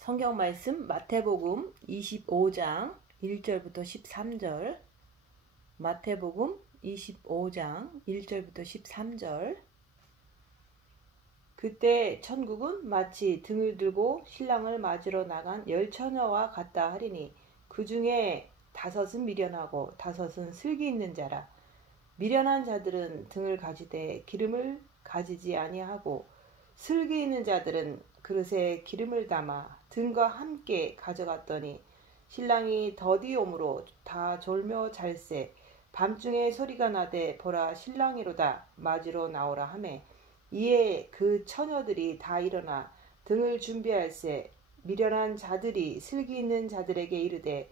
성경 말씀 마태복음 25장 1절부터 13절. 마태복음 25장 1절부터 13절. 그때 천국은 마치 등을 들고 신랑을 맞으러 나간 10처녀와 같다 하리니 그 중에 5은 미련하고 5은 슬기 있는 자라. 미련한 자들은 등을 가지되 기름을 가지지 아니하고 슬기 있는 자들은 그릇에 기름을 담아 등과 함께 가져갔더니 신랑이 더디 오므로 다 졸며 잘세. 밤중에 소리가 나되 보라 신랑이로다 맞으러 나오라 하매 이에 그 처녀들이 다 일어나 등을 준비할세. 미련한 자들이 슬기 있는 자들에게 이르되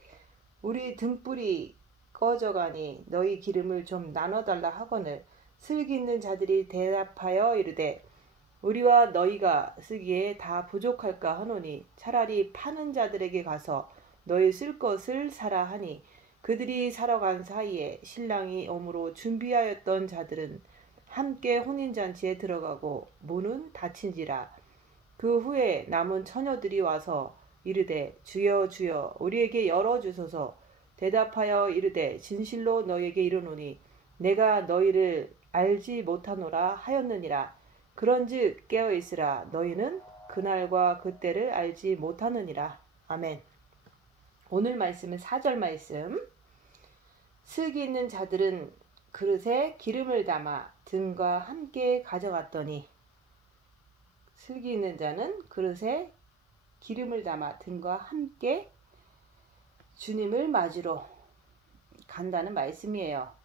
우리 등불이 꺼져가니 너희 기름을 좀 나눠달라 하거늘 슬기 있는 자들이 대답하여 이르되 우리와 너희가 쓰기에 다 부족할까 하노니 차라리 파는 자들에게 가서 너희 쓸 것을 사라 하니 그들이 사러 간 사이에 신랑이 오므로 준비하였던 자들은 함께 혼인잔치에 들어가고 문은 닫힌지라. 그 후에 남은 처녀들이 와서 이르되 주여 주여 우리에게 열어주소서. 대답하여 이르되 진실로 너희에게 이르노니 내가 너희를 알지 못하노라 하였느니라. 그런즉 깨어있으라. 너희는 그날과 그때를 알지 못하느니라. 아멘. 오늘 말씀은 4절 말씀. 슬기 있는 자들은 그릇에 기름을 담아 등과 함께 가져갔더니 슬기 있는 자는 그릇에 기름을 담아 등과 함께 주님을 맞으러 간다는 말씀이에요.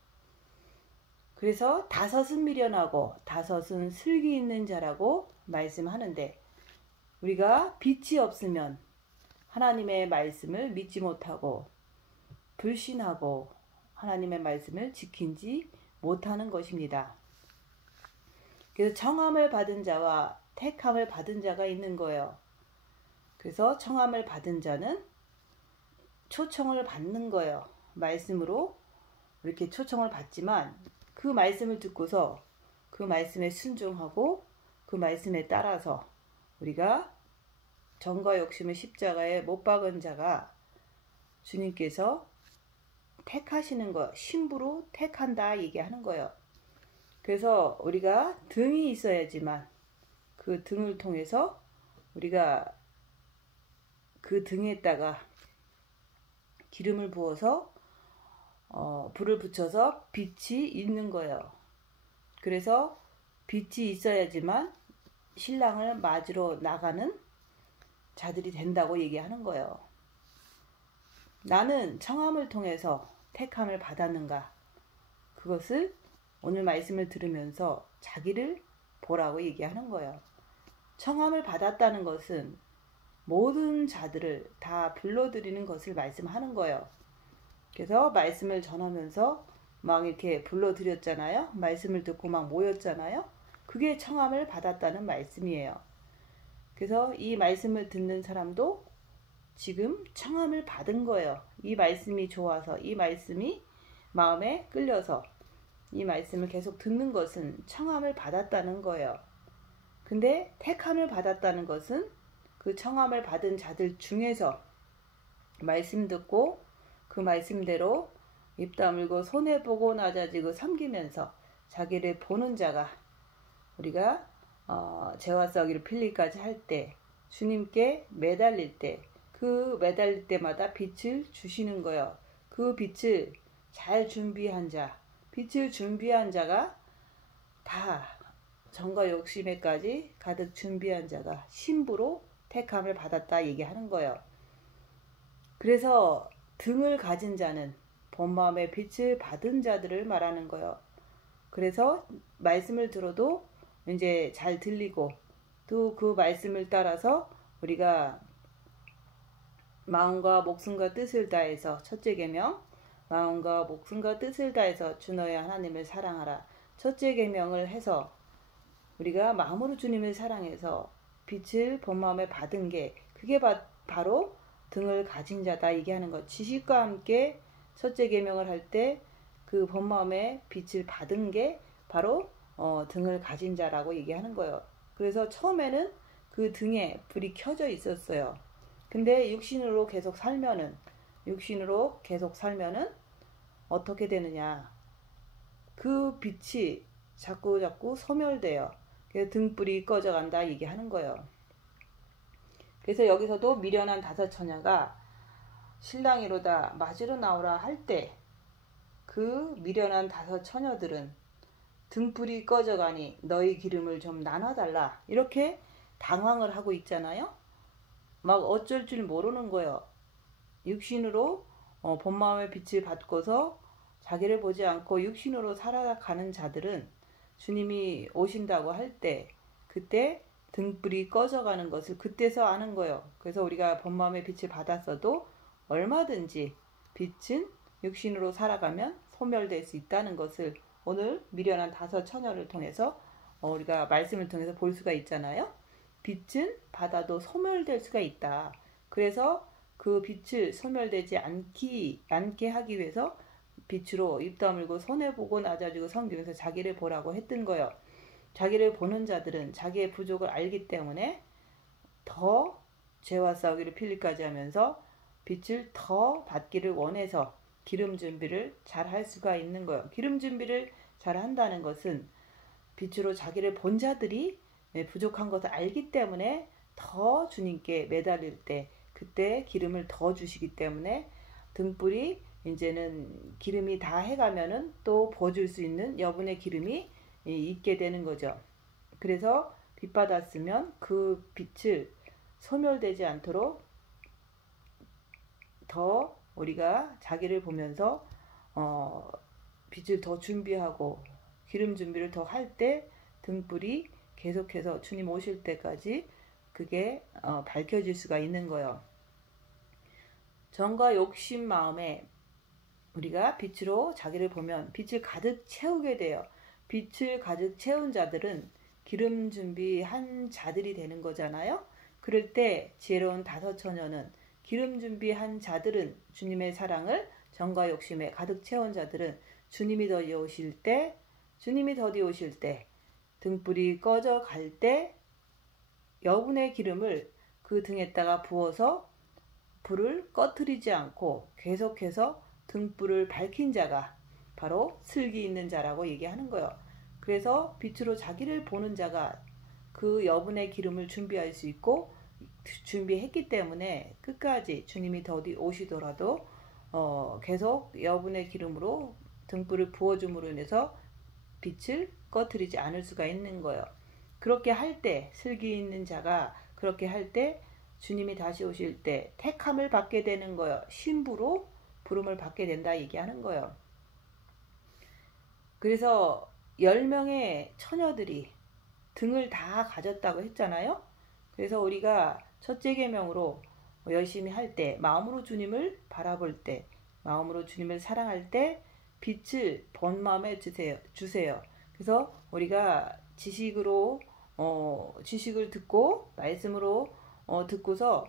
그래서 5은 미련하고 5은 슬기 있는 자라고 말씀하는데 우리가 빛이 없으면 하나님의 말씀을 믿지 못하고 불신하고 하나님의 말씀을 지키지 못하는 것입니다. 그래서 청함을 받은 자와 택함을 받은 자가 있는 거예요. 그래서 청함을 받은 자는 초청을 받는 거예요. 말씀으로 이렇게 초청을 받지만 그 말씀을 듣고서 그 말씀에 순종하고 그 말씀에 따라서 우리가 정과 욕심의 십자가에 못 박은 자가 주님께서 택하시는 거, 신부로 택한다 얘기하는 거예요. 그래서 우리가 등이 있어야지만 그 등을 통해서 우리가 그 등에다가 기름을 부어서 불을 붙여서 빛이 있는 거예요. 그래서 빛이 있어야지만 신랑을 맞으러 나가는 자들이 된다고 얘기하는 거예요. 나는 청함을 통해서 택함을 받았는가? 그것을 오늘 말씀을 들으면서 자기를 보라고 얘기하는 거예요. 청함을 받았다는 것은 모든 자들을 다 불러들이는 것을 말씀하는 거예요. 그래서 말씀을 전하면서 막 이렇게 불러드렸잖아요. 말씀을 듣고 막 모였잖아요. 그게 청함을 받았다는 말씀이에요. 그래서 이 말씀을 듣는 사람도 지금 청함을 받은 거예요. 이 말씀이 좋아서 이 말씀이 마음에 끌려서 이 말씀을 계속 듣는 것은 청함을 받았다는 거예요. 근데 택함을 받았다는 것은 그 청함을 받은 자들 중에서 말씀 듣고 그 말씀대로 입 다물고 손해보고 낮아지고 섬기면서 자기를 보는 자가 우리가 재와 썩이를 필리까지 할 때 주님께 매달릴 때 그 매달릴 때마다 빛을 주시는 거예요. 그 빛을 잘 준비한 자, 빛을 준비한 자가 다 정과 욕심에까지 가득 준비한 자가 신부로 택함을 받았다 얘기하는 거예요. 그래서 등을 가진 자는 본 마음의 빛을 받은 자들을 말하는 거예요. 그래서 말씀을 들어도 이제 잘 들리고 또 그 말씀을 따라서 우리가 마음과 목숨과 뜻을 다해서 첫째 계명 마음과 목숨과 뜻을 다해서 주 너의 하나님을 사랑하라. 첫째 계명을 해서 우리가 마음으로 주님을 사랑해서 빛을 본 마음에 받은 게 그게 바로 등을 가진 자다 얘기하는 것. 지식과 함께 첫째 계명을 할 때 그 본 마음에 빛을 받은 게 바로 등을 가진 자라고 얘기하는 거예요. 그래서 처음에는 그 등에 불이 켜져 있었어요. 근데 육신으로 계속 살면은 어떻게 되느냐? 그 빛이 자꾸 소멸돼요. 그래서 등불이 꺼져간다 얘기하는 거예요. 그래서 여기서도 미련한 다섯 처녀가 신랑이로다 맞으러 나오라 할 때 그 미련한 다섯 처녀들은 등불이 꺼져가니 너희 기름을 좀 나눠달라 이렇게 당황을 하고 있잖아요. 막 어쩔 줄 모르는 거예요. 육신으로 본 마음의 빛을 받고서 자기를 보지 않고 육신으로 살아가는 자들은 주님이 오신다고 할 때 그때 등불이 꺼져가는 것을 그때서 아는 거예요. 그래서 우리가 본 마음의 빛을 받았어도 얼마든지 빛은 육신으로 살아가면 소멸될 수 있다는 것을 오늘 미련한 다섯 처녀를 통해서 우리가 말씀을 통해서 볼 수가 있잖아요. 빛은 받아도 소멸될 수가 있다. 그래서 그 빛을 소멸되지 않게 하기 위해서 빛으로 입 다물고 손해보고 낮아지고 섬기면서 자기를 보라고 했던 거예요. 자기를 보는 자들은 자기의 부족을 알기 때문에 더 죄와 싸우기를 필리까지 하면서 빛을 더 받기를 원해서 기름 준비를 잘 할 수가 있는 거예요. 기름 준비를 잘 한다는 것은 빛으로 자기를 본 자들이 부족한 것을 알기 때문에 더 주님께 매달릴 때 그때 기름을 더 주시기 때문에 등불이 이제는 기름이 다 해가면은 또 부어줄 수 있는 여분의 기름이 있게 되는 거죠. 그래서 빛 받았으면 그 빛을 소멸되지 않도록 더 우리가 자기를 보면서 빛을 더 준비하고 기름 준비를 더 할 때 등불이 계속해서 주님 오실 때까지 그게 밝혀질 수가 있는 거예요. 정과 욕심 마음에 우리가 빛으로 자기를 보면 빛을 가득 채우게 돼요. 빛을 가득 채운 자들은 기름 준비한 자들이 되는 거잖아요. 그럴 때 지혜로운 다섯 처녀는 기름 준비한 자들은 주님의 사랑을 정과 욕심에 가득 채운 자들은 주님이 더디 오실 때 등불이 꺼져 갈 때 여분의 기름을 그 등에다가 부어서 불을 꺼트리지 않고 계속해서 등불을 밝힌 자가 바로 슬기 있는 자라고 얘기하는 거예요. 그래서 빛으로 자기를 보는 자가 그 여분의 기름을 준비할 수 있고 준비했기 때문에 끝까지 주님이 더디 오시더라도 계속 여분의 기름으로 등불을 부어줌으로 인해서 빛을 꺼트리지 않을 수가 있는 거예요. 그렇게 할 때 슬기 있는 자가 그렇게 할 때 주님이 다시 오실 때 택함을 받게 되는 거예요. 신부로 부름을 받게 된다 얘기하는 거예요. 그래서 10명의 처녀들이 등을 다 가졌다고 했잖아요. 그래서 우리가 첫째 계명으로 열심히 할 때 마음으로 주님을 바라볼 때 마음으로 주님을 사랑할 때 빛을 본 마음에 주세요. 그래서 우리가 지식을 듣고 말씀으로 듣고서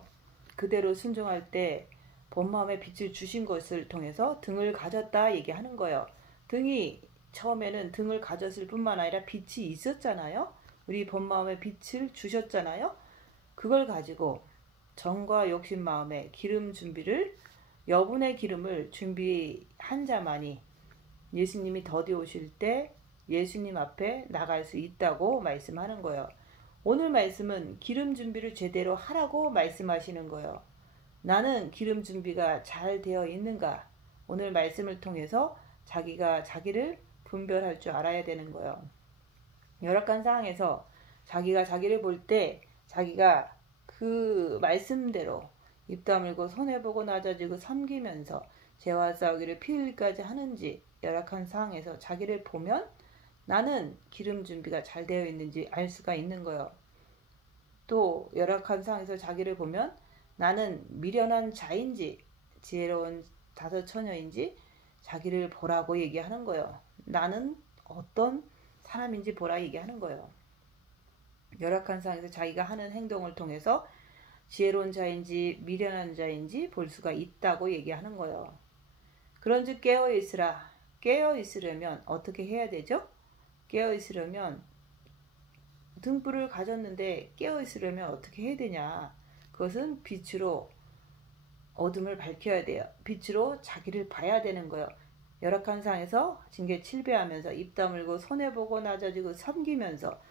그대로 순종할 때 본 마음에 빛을 주신 것을 통해서 등을 가졌다 얘기하는 거예요. 등이 처음에는 등을 가졌을 뿐만 아니라 빛이 있었잖아요. 우리 본 마음에 빛을 주셨잖아요. 그걸 가지고 정과 욕심 마음에 기름 준비를 여분의 기름을 준비한 자만이 예수님이 더디 오실 때 예수님 앞에 나갈 수 있다고 말씀하는 거예요. 오늘 말씀은 기름 준비를 제대로 하라고 말씀하시는 거예요. 나는 기름 준비가 잘 되어 있는가? 오늘 말씀을 통해서 자기가 자기를 분별할 줄 알아야 되는 거예요. 열악한 상황에서 자기가 자기를 볼 때 자기가 그 말씀대로 입 다물고 손해보고 낮아지고 섬기면서 죄와 싸우기를 피 흘리까지 하는지 열악한 상황에서 자기를 보면 나는 기름 준비가 잘 되어 있는지 알 수가 있는 거예요. 또 열악한 상황에서 자기를 보면 나는 미련한 자인지 지혜로운 다섯 처녀인지 자기를 보라고 얘기하는 거예요. 나는 어떤 사람인지 보라 얘기하는 거예요. 열악한 상황에서 자기가 하는 행동을 통해서 지혜로운 자인지 미련한 자인지 볼 수가 있다고 얘기하는 거예요. 그런즉 깨어있으라. 깨어있으려면 어떻게 해야 되죠? 깨어있으려면 등불을 가졌는데 깨어있으려면 어떻게 해야 되냐? 그것은 빛으로 어둠을 밝혀야 돼요. 빛으로 자기를 봐야 되는 거예요. 열악한 상에서 징계 칠배하면서 입 다물고 손해보고 낮아지고 섬기면서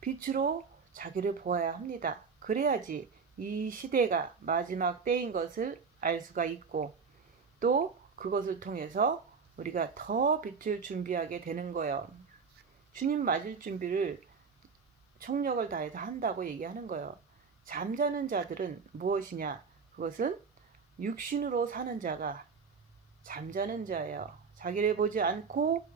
빛으로 자기를 보아야 합니다. 그래야지 이 시대가 마지막 때인 것을 알 수가 있고 또 그것을 통해서 우리가 더 빛을 준비하게 되는 거예요. 주님 맞을 준비를 총력을 다해서 한다고 얘기하는 거예요. 잠자는 자들은 무엇이냐? 그것은 육신으로 사는 자가 잠자는 자예요. 자기를 보지 않고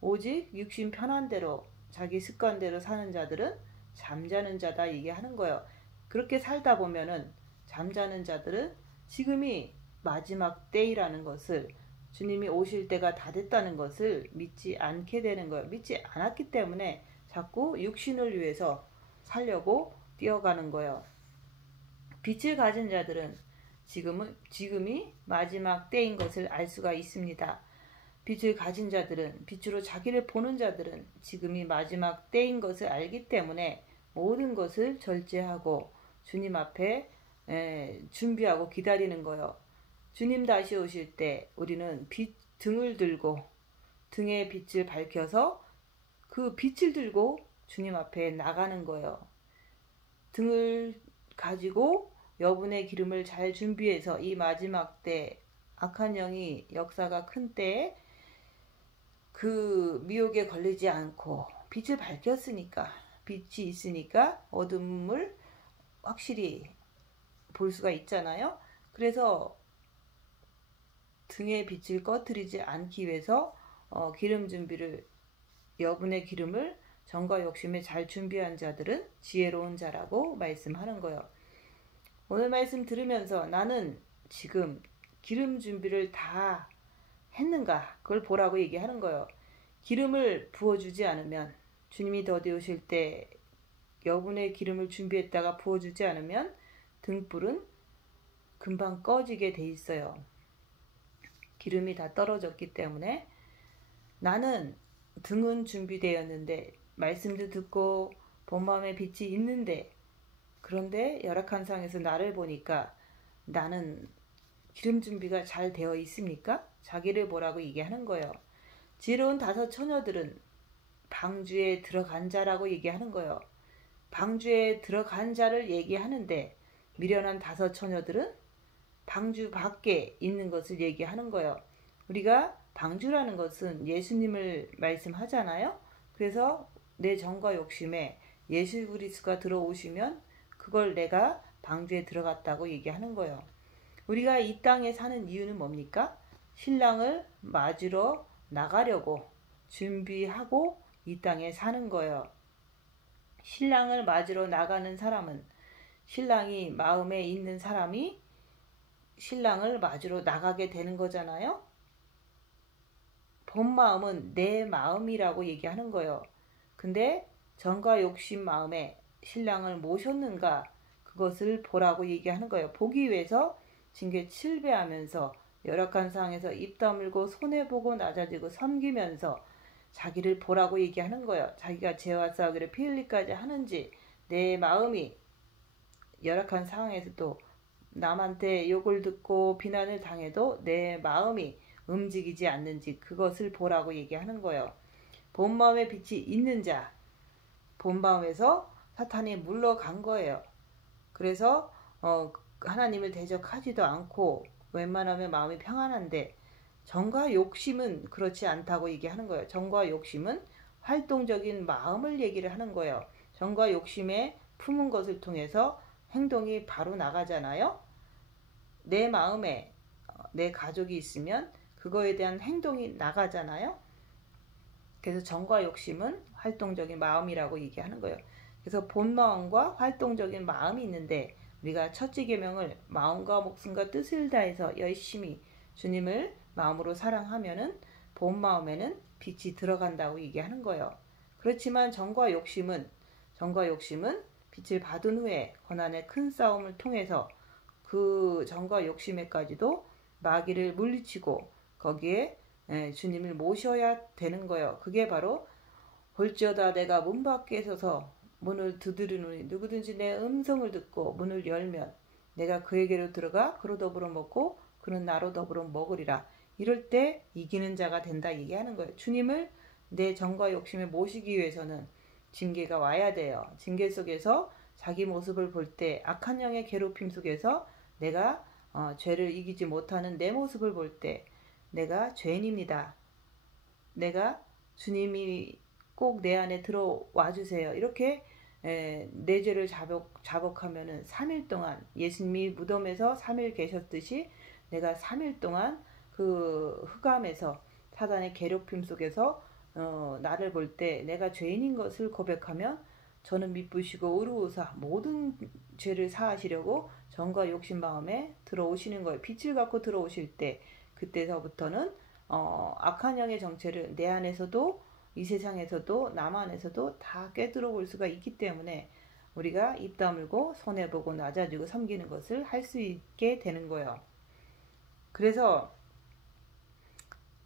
오직 육신 편한 대로 자기 습관대로 사는 자들은 잠자는 자다 얘기하는 거예요. 그렇게 살다 보면은 잠자는 자들은 지금이 마지막 때이라는 것을 주님이 오실 때가 다 됐다는 것을 믿지 않게 되는 거예요. 믿지 않았기 때문에 자꾸 육신을 위해서 살려고 뛰어가는 거예요. 빛을 가진 자들은 지금이 마지막 때인 것을 알 수가 있습니다. 빛을 가진 자들은 빛으로 자기를 보는 자들은 지금이 마지막 때인 것을 알기 때문에 모든 것을 절제하고 주님 앞에 준비하고 기다리는 거예요. 주님 다시 오실 때 우리는 등을 들고 등에 빛을 밝혀서 그 빛을 들고 주님 앞에 나가는 거예요. 등을 가지고 여분의 기름을 잘 준비해서 이 마지막 때 악한 영이 역사가 큰 때에 그 미혹에 걸리지 않고 빛을 밝혔으니까 빛이 있으니까 어둠을 확실히 볼 수가 있잖아요. 그래서 등의 빛을 꺼뜨리지 않기 위해서 기름 준비를 여분의 기름을 정과 욕심에 잘 준비한 자들은 지혜로운 자라고 말씀하는 거예요. 오늘 말씀 들으면서 나는 지금 기름 준비를 다 했는가 그걸 보라고 얘기하는 거예요. 기름을 부어주지 않으면 주님이 더디 오실 때 여분의 기름을 준비했다가 부어주지 않으면 등불은 금방 꺼지게 돼 있어요. 기름이 다 떨어졌기 때문에 나는 등은 준비되었는데 말씀도 듣고 본 마음에 빛이 있는데 그런데 열악한 상에서 나를 보니까 나는 기름 준비가 잘 되어 있습니까? 자기를 보라고 얘기하는 거예요. 지혜로운 다섯 처녀들은 방주에 들어간 자라고 얘기하는 거예요. 방주에 들어간 자를 얘기하는데 미련한 다섯 처녀들은 방주 밖에 있는 것을 얘기하는 거예요. 우리가 방주라는 것은 예수님을 말씀하잖아요. 그래서 내 정과 욕심에 예수 그리스도가 들어오시면 그걸 내가 방주에 들어갔다고 얘기하는 거예요. 우리가 이 땅에 사는 이유는 뭡니까? 신랑을 맞으러 나가려고 준비하고 이 땅에 사는 거예요. 신랑을 맞으러 나가는 사람은 신랑이 마음에 있는 사람이 신랑을 맞으러 나가게 되는 거잖아요. 본 마음은 내 마음이라고 얘기하는 거예요. 근데 정과 욕심 마음에 신랑을 모셨는가 그것을 보라고 얘기하는 거예요. 보기 위해서 징계 칠배하면서 열악한 상황에서 입 다물고 손해보고 낮아지고 섬기면서 자기를 보라고 얘기하는 거예요. 자기가 죄와 싸우기를 피 흘리까지 하는지 내 마음이 열악한 상황에서도 남한테 욕을 듣고 비난을 당해도 내 마음이 움직이지 않는지 그것을 보라고 얘기하는 거예요. 본 마음에 빛이 있는 자, 본 마음에서 사탄이 물러간 거예요. 그래서 하나님을 대적하지도 않고 웬만하면 마음이 평안한데 정과 욕심은 그렇지 않다고 얘기하는 거예요. 정과 욕심은 활동적인 마음을 얘기를 하는 거예요. 정과 욕심에 품은 것을 통해서 행동이 바로 나가잖아요. 내 마음에 내 가족이 있으면 그거에 대한 행동이 나가잖아요. 그래서 정과 욕심은 활동적인 마음이라고 얘기하는 거예요. 그래서 본 마음과 활동적인 마음이 있는데 우리가 첫째 계명을 마음과 목숨과 뜻을 다해서 열심히 주님을 마음으로 사랑하면은 본 마음에는 빛이 들어간다고 얘기하는 거예요. 그렇지만 정과 욕심은 빛을 받은 후에 고난의 큰 싸움을 통해서 그 정과 욕심에까지도 마귀를 물리치고 거기에 주님을 모셔야 되는 거예요. 그게 바로 볼지어다 내가 문 밖에 서서 문을 두드리노니 누구든지 내 음성을 듣고 문을 열면 내가 그에게로 들어가 그로 더불어 먹고 그는 나로 더불어 먹으리라. 이럴 때 이기는 자가 된다 얘기하는 거예요. 주님을 내 정과 욕심에 모시기 위해서는 징계가 와야 돼요. 징계 속에서 자기 모습을 볼 때, 악한 영의 괴롭힘 속에서 내가 죄를 이기지 못하는 내 모습을 볼 때 내가 죄인입니다. 내가 주님이 꼭 내 안에 들어와 주세요. 이렇게 내 죄를 자복하면은 3일 동안 예수님이 무덤에서 3일 계셨듯이 내가 3일 동안 그 흑암에서 사단의 괴롭힘 속에서 나를 볼 때 내가 죄인인 것을 고백하면 저는 미쁘시고 의로우사 모든 죄를 사하시려고 정과 욕심 마음에 들어오시는 거예요. 빛을 갖고 들어오실 때 그때서부터는 악한 영의 정체를 내 안에서도 이 세상에서도 남 안에서도 다 꿰뚫어 볼 수가 있기 때문에 우리가 입 다물고 손해보고 낮아지고 섬기는 것을 할 수 있게 되는 거예요. 그래서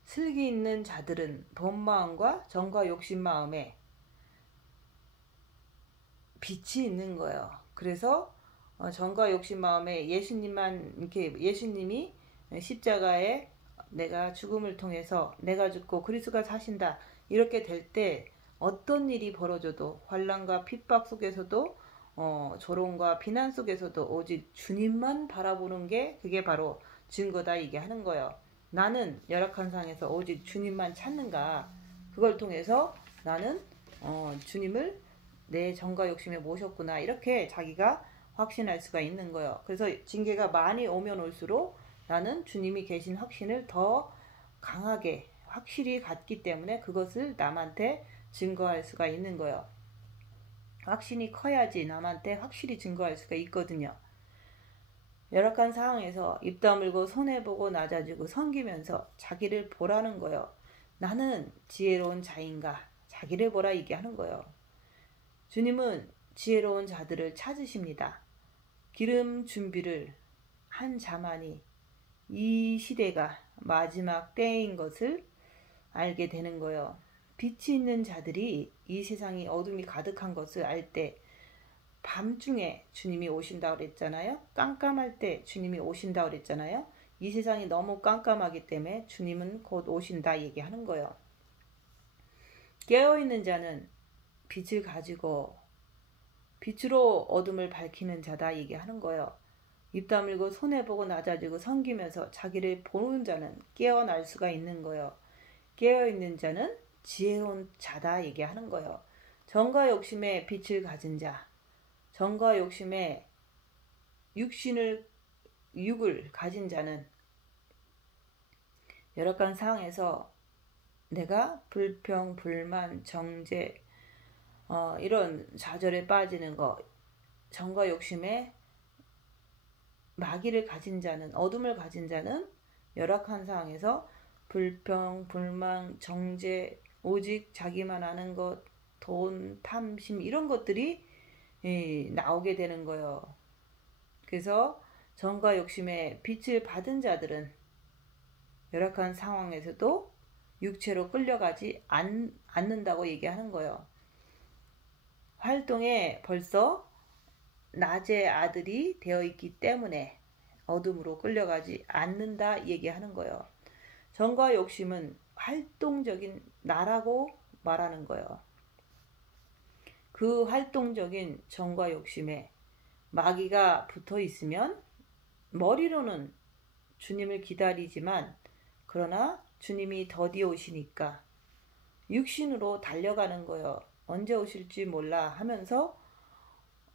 슬기 있는 자들은 본마음과 정과 욕심 마음에 빛이 있는 거예요. 그래서 정과 욕심 마음에 예수님만 이렇게 예수님이 십자가에 내가 죽음을 통해서 내가 죽고 그리스도가 사신다 이렇게 될 때 어떤 일이 벌어져도 환난과 핍박 속에서도 조롱과 비난 속에서도 오직 주님만 바라보는 게 그게 바로 증거다 이게 하는 거예요. 나는 열악한 상에서 오직 주님만 찾는가 그걸 통해서 나는 주님을 내 정과 욕심에 모셨구나 이렇게 자기가 확신할 수가 있는 거예요. 그래서 징계가 많이 오면 올수록 나는 주님이 계신 확신을 더 강하게 확실히 갖기 때문에 그것을 남한테 증거할 수가 있는 거예요. 확신이 커야지 남한테 확실히 증거할 수가 있거든요. 열악한 상황에서 입 다물고 손해보고 낮아지고 섬기면서 자기를 보라는 거예요. 나는 지혜로운 자인가 자기를 보라 얘기하는 거예요. 주님은 지혜로운 자들을 찾으십니다. 기름 준비를 한 자만이 이 시대가 마지막 때인 것을 알게 되는 거예요. 빛이 있는 자들이 이 세상이 어둠이 가득한 것을 알 때 밤중에 주님이 오신다고 그랬잖아요. 깜깜할 때 주님이 오신다고 그랬잖아요. 이 세상이 너무 깜깜하기 때문에 주님은 곧 오신다 얘기하는 거예요. 깨어있는 자는 빛을 가지고 빛으로 어둠을 밝히는 자다 얘기하는 거예요. 입 다물고 손해보고 낮아지고 섬기면서 자기를 보는 자는 깨어날 수가 있는 거예요. 깨어있는 자는 지혜로운 자다 얘기하는 거예요. 정과 욕심에 빛을 가진 자, 정과 욕심에 육을 가진 자는 열악한 상황에서 내가 불평, 불만, 정죄 이런 좌절에 빠지는 거 정과 욕심에 마귀를 가진 자는 어둠을 가진 자는 열악한 상황에서 불평, 불만, 정죄 오직 자기만 아는 것, 돈, 탐심 이런 것들이 나오게 되는 거예요. 그래서 정과 욕심에 빛을 받은 자들은 열악한 상황에서도 육체로 끌려가지 않는다고 얘기하는 거예요. 활동에 벌써 낮의 아들이 되어 있기 때문에 어둠으로 끌려가지 않는다 얘기하는 거예요. 정과 욕심은 활동적인 나라고 말하는 거예요. 그 활동적인 정과 욕심에 마귀가 붙어 있으면 머리로는 주님을 기다리지만 그러나 주님이 더디 오시니까 육신으로 달려가는 거예요. 언제 오실지 몰라 하면서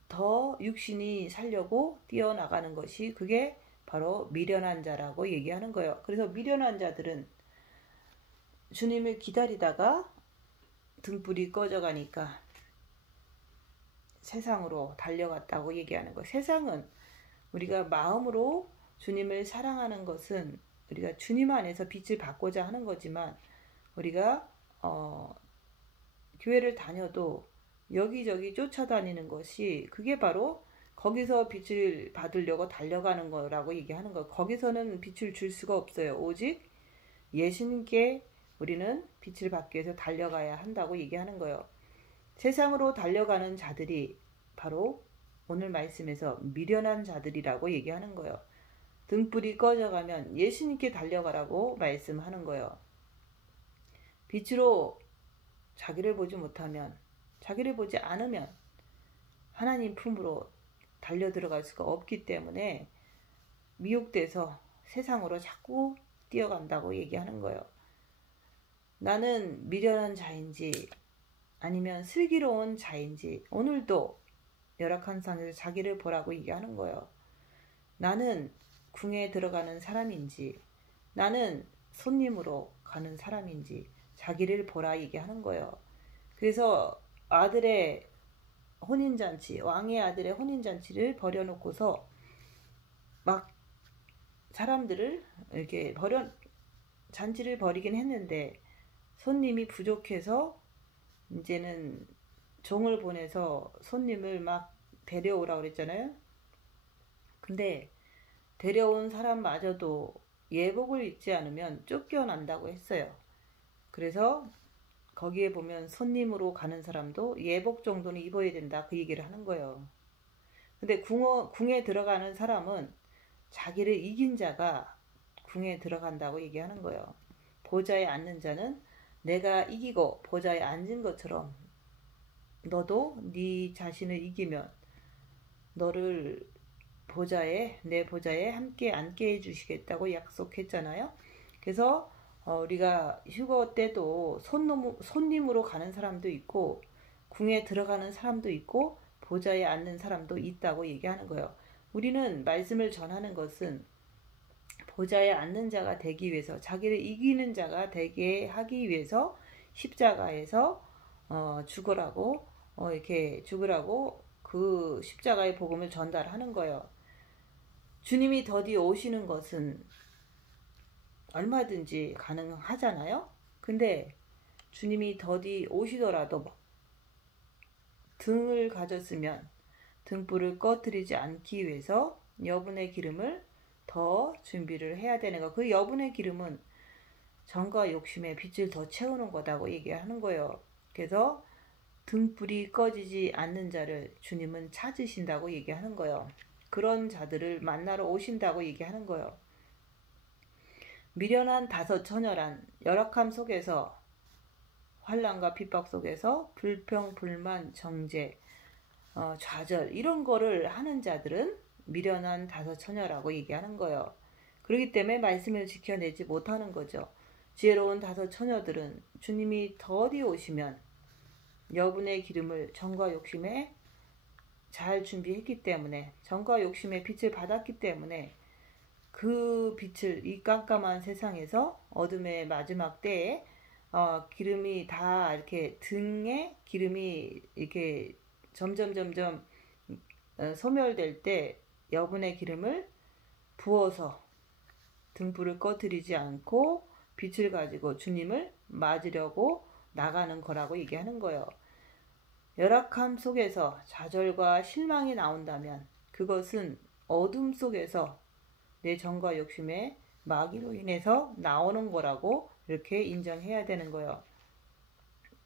더 육신이 살려고 뛰어나가는 것이 그게 바로 미련한 자라고 얘기하는 거예요. 그래서 미련한 자들은 주님을 기다리다가 등불이 꺼져가니까 세상으로 달려갔다고 얘기하는 거예요. 세상은 우리가 마음으로 주님을 사랑하는 것은 우리가 주님 안에서 빛을 받고자 하는 거지만 우리가 교회를 다녀도 여기저기 쫓아다니는 것이 그게 바로 거기서 빛을 받으려고 달려가는 거라고 얘기하는 거예요. 거기서는 빛을 줄 수가 없어요. 오직 예수님께 우리는 빛을 받기 위해서 달려가야 한다고 얘기하는 거예요. 세상으로 달려가는 자들이 바로 오늘 말씀에서 미련한 자들이라고 얘기하는 거예요. 등불이 꺼져가면 예수님께 달려가라고 말씀하는 거예요. 빛으로 자기를 보지 못하면, 자기를 보지 않으면 하나님 품으로 달려 들어갈 수가 없기 때문에 미혹돼서 세상으로 자꾸 뛰어간다고 얘기하는 거예요. 나는 미련한 자인지 아니면 슬기로운 자인지 오늘도 열악한 상에서 자기를 보라고 얘기하는 거예요. 나는 궁에 들어가는 사람인지 나는 손님으로 가는 사람인지 자기를 보라 얘기하는 거예요. 그래서 아들의 혼인잔치, 왕의 아들의 혼인잔치를 벌여놓고서 막 사람들을 이렇게 잔치를 벌이긴 했는데 손님이 부족해서 이제는 종을 보내서 손님을 막 데려오라고 그랬잖아요. 근데 데려온 사람마저도 예복을 입지 않으면 쫓겨난다고 했어요. 그래서 거기에 보면 손님으로 가는 사람도 예복 정도는 입어야 된다 그 얘기를 하는 거예요. 근데 궁에 들어가는 사람은 자기를 이긴 자가 궁에 들어간다고 얘기하는 거예요. 보좌에 앉는 자는 내가 이기고 보좌에 앉은 것처럼 너도 네 자신을 이기면 너를 내 보좌에 함께 앉게 해주시겠다고 약속했잖아요. 그래서 우리가 휴거 때도 손님으로 가는 사람도 있고 궁에 들어가는 사람도 있고 보좌에 앉는 사람도 있다고 얘기하는 거예요. 우리는 말씀을 전하는 것은 보좌에 앉는 자가 되기 위해서 자기를 이기는 자가 되게 하기 위해서 십자가에서 죽으라고 이렇게 죽으라고 그 십자가의 복음을 전달하는 거예요. 주님이 더디 오시는 것은 얼마든지 가능하잖아요. 근데 주님이 더디 오시더라도 등을 가졌으면 등불을 꺼뜨리지 않기 위해서 여분의 기름을 더 준비를 해야 되는 거. 그 여분의 기름은 정과 욕심의 빛을 더 채우는 거다고 얘기하는 거예요. 그래서 등불이 꺼지지 않는 자를 주님은 찾으신다고 얘기하는 거예요. 그런 자들을 만나러 오신다고 얘기하는 거예요. 미련한 다섯 처녀란 열악함 속에서 환난과 핍박 속에서 불평, 불만, 정죄, 좌절 이런 거를 하는 자들은 미련한 다섯 처녀라고 얘기하는 거예요. 그렇기 때문에 말씀을 지켜내지 못하는 거죠. 지혜로운 다섯 처녀들은 주님이 더디 오시면 여분의 기름을 정과 욕심에 잘 준비했기 때문에 정과 욕심의 빛을 받았기 때문에 그 빛을 이 깜깜한 세상에서 어둠의 마지막 때에 기름이 다 이렇게 등에 기름이 이렇게 점점 소멸될 때 여분의 기름을 부어서 등불을 꺼뜨리지 않고 빛을 가지고 주님을 맞으려고 나가는 거라고 얘기하는 거예요. 열악함 속에서 좌절과 실망이 나온다면 그것은 어둠 속에서 내 정과 욕심의 마귀로 인해서 나오는 거라고 이렇게 인정해야 되는 거예요.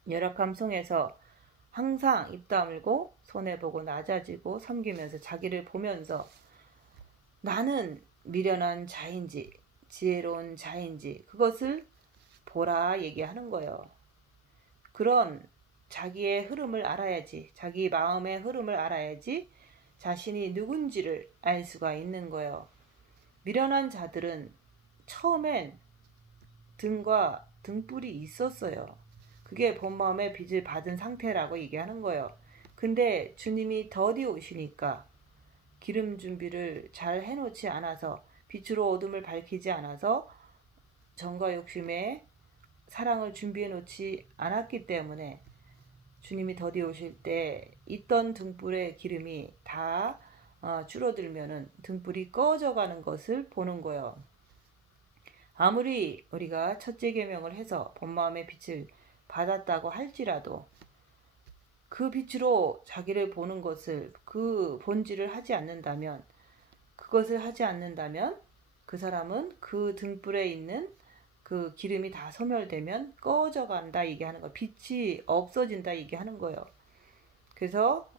열악함 속에서 항상 입 다물고 손해보고 낮아지고 섬기면서 자기를 보면서 나는 미련한 자인지 지혜로운 자인지 그것을 보라 얘기하는 거예요. 그런 자기의 흐름을 알아야지, 자기 마음의 흐름을 알아야지 자신이 누군지를 알 수가 있는 거예요. 미련한 자들은 처음엔 등과 등불이 있었어요. 그게 본 마음의 빛을 받은 상태라고 얘기하는 거예요. 근데 주님이 더디 오시니까 기름 준비를 잘 해놓지 않아서 빛으로 어둠을 밝히지 않아서 정과 욕심의 사랑을 준비해 놓지 않았기 때문에 주님이 더디 오실 때 있던 등불의 기름이 다 줄어들면은 등불이 꺼져가는 것을 보는 거예요. 아무리 우리가 첫째 계명을 해서 본 마음의 빛을 받았다고 할지라도 그 빛으로 자기를 보는 것을 그 본질을 하지 않는다면 그것을 하지 않는다면 그 사람은 그 등불에 있는 그 기름이 다 소멸되면 꺼져간다 얘기하는 거예요. 빛이 없어진다 얘기하는 거예요. 그래서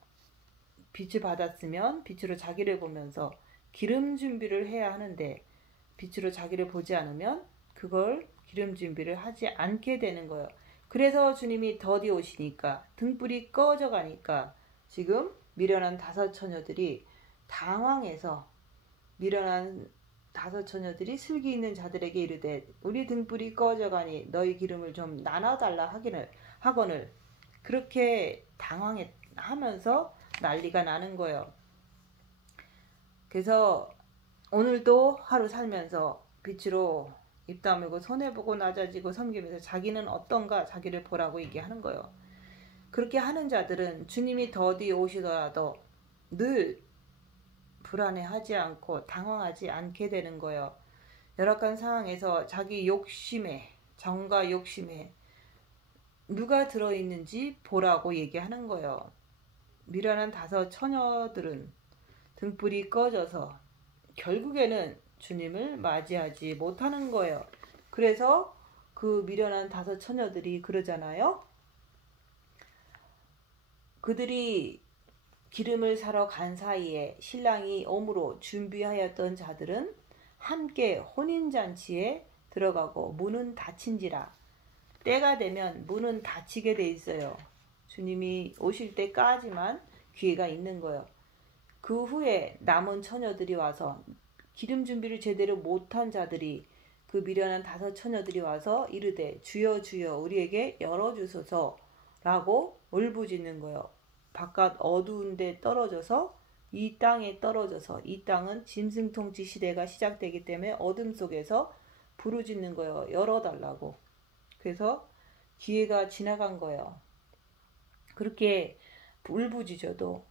빛을 받았으면 빛으로 자기를 보면서 기름 준비를 해야 하는데 빛으로 자기를 보지 않으면 그걸 기름 준비를 하지 않게 되는 거예요. 그래서 주님이 더디 오시니까 등불이 꺼져 가니까 지금 미련한 다섯 처녀들이 당황해서 미련한 다섯 처녀들이 슬기 있는 자들에게 이르되 우리 등불이 꺼져가니 너희 기름을 좀 나눠달라 하거늘 그렇게 당황하면서 난리가 나는 거예요. 그래서 오늘도 하루 살면서 빛으로 입 다물고 손해보고 낮아지고 섬기면서 자기는 어떤가 자기를 보라고 얘기하는 거예요. 그렇게 하는 자들은 주님이 더디 오시더라도 늘 불안해하지 않고 당황하지 않게 되는 거예요. 열악한 상황에서 자기 욕심에 정과 욕심에 누가 들어있는지 보라고 얘기하는 거예요. 미련한 다섯 처녀들은 등불이 꺼져서 결국에는 주님을 맞이하지 못하는 거예요. 그래서 그 미련한 다섯 처녀들이 그러잖아요. 그들이 기름을 사러 간 사이에 신랑이 오므로 준비하였던 자들은 함께 혼인잔치에 들어가고 문은 닫힌지라. 때가 되면 문은 닫히게 돼 있어요. 주님이 오실 때까지만 기회가 있는 거예요. 그 후에 남은 처녀들이 와서 기름 준비를 제대로 못한 자들이 그 미련한 다섯 처녀들이 와서 이르되 주여 주여 우리에게 열어주소서 라고 울부짖는 거예요. 바깥 어두운 데 떨어져서 이 땅에 떨어져서 이 땅은 짐승통치 시대가 시작되기 때문에 어둠 속에서 부르짖는 거예요. 열어달라고. 그래서 기회가 지나간 거예요. 그렇게 울부짖어도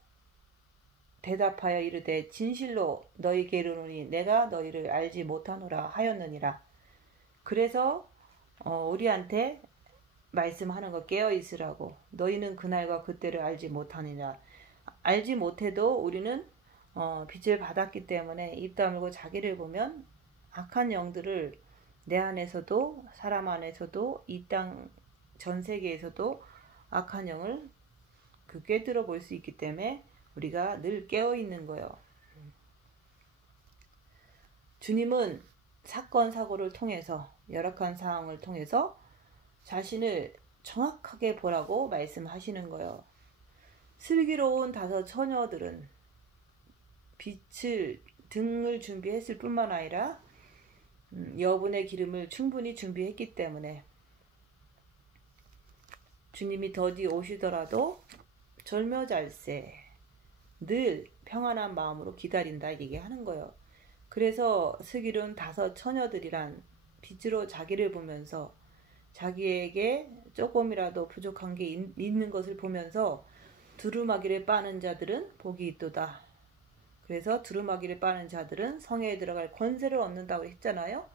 대답하여 이르되 진실로 너희에게 이르노니 내가 너희를 알지 못하노라 하였느니라. 그래서 우리한테 말씀하는 거 깨어있으라고. 너희는 그날과 그때를 알지 못하느냐. 알지 못해도 우리는 빛을 받았기 때문에 입 다물고 자기를 보면 악한 영들을 내 안에서도 사람 안에서도 이 땅 전 세계에서도 악한 영을 꿰뚫어 볼 수 있기 때문에 우리가 늘 깨어있는 거예요. 주님은 사건 사고를 통해서 열악한 상황을 통해서 자신을 정확하게 보라고 말씀하시는 거예요. 슬기로운 다섯 처녀들은 등을 준비했을 뿐만 아니라 여분의 기름을 충분히 준비했기 때문에 주님이 더디 오시더라도 절묘잘세 늘 평안한 마음으로 기다린다 얘기하는 거예요. 그래서 슬기로운 다섯 처녀들이란 빛으로 자기를 보면서 자기에게 조금이라도 부족한 게 있는 것을 보면서 두루마기를 빠는 자들은 복이 있도다. 그래서 두루마기를 빠는 자들은 성에 들어갈 권세를 얻는다고 했잖아요.